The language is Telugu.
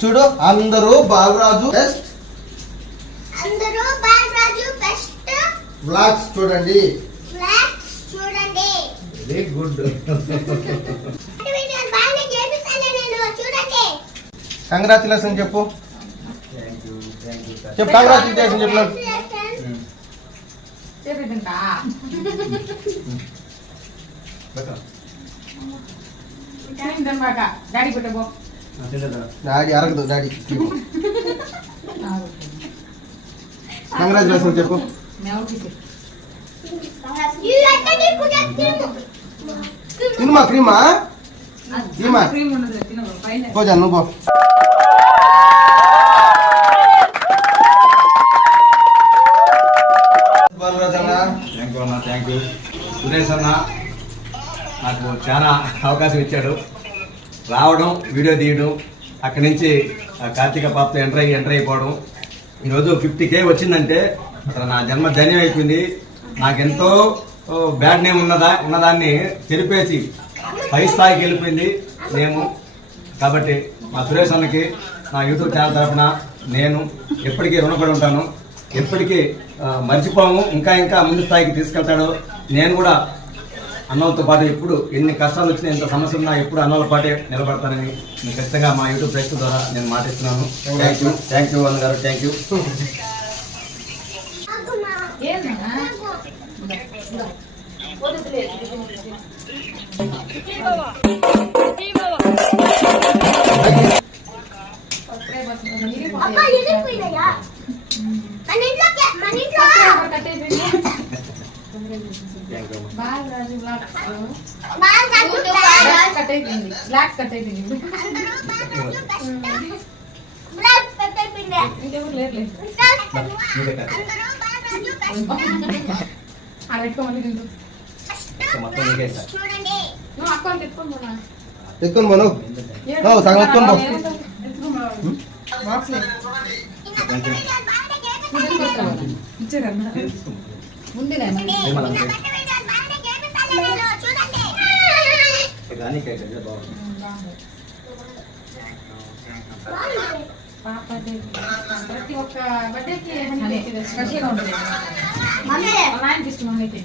చూడు అందరూ బాలరాజు బెస్ట్ బ్లాగ్స్ చూడండి వెరీ గుడ్ కంగ్రాచులేషన్ చెప్పు చెప్పు కంగ్రాచులేషన్ చెప్పు డాడీ అరగదు డాడీ కంగ్రాచులేషన్ చెప్పు తినుమా క్రీమా క్రీమా పోజా నువ్వు పో థ్యాంక్ యూ సురేష్ అన్న నాకు చాలా అవకాశం ఇచ్చాడు రావడం వీడియో తీయడం అక్కడి నుంచి కార్తీక పాపతో ఎంటర్ అయిపోవడం ఈరోజు 50K వచ్చిందంటే అసలు నా జన్మ ధన్యం అయిపోయింది. నాకెంతో బ్యాడ్ నేమ్ ఉన్నదాన్ని చెరిపేసి పై స్థాయికి వెళ్ళిపోయింది నేను. కాబట్టి మా సురేష్ అన్నకి నా యూట్యూబ్ ఛానల్ తరఫున నేను ఎప్పటికీ రుణపడి ఉంటాను. ఎప్పటికీ మర్చిపోము. ఇంకా ముందు స్థాయికి తీసుకెళ్తాడు. నేను కూడా అన్నోళ్ళతో పాటు ఎప్పుడు ఎన్ని కష్టాలు వచ్చినా ఎంత సమస్యలు ఉన్నా ఎప్పుడు అన్నోళ్ళ పాటే నిలబడతానని నేను ఖచ్చితంగా మా యూట్యూబ్ ప్రేక్షకుల ద్వారా నేను మాటిస్తున్నాను. థ్యాంక్ యూ అన్న గారు, థ్యాంక్ యూ. ఎత్తుకొని మనం సగం ఎత్తుకొని ప్రతి ఒక్క బర్త్డేకి స్పెషల్గా ఉంటుంది. ఇష్టం మమ్మీకి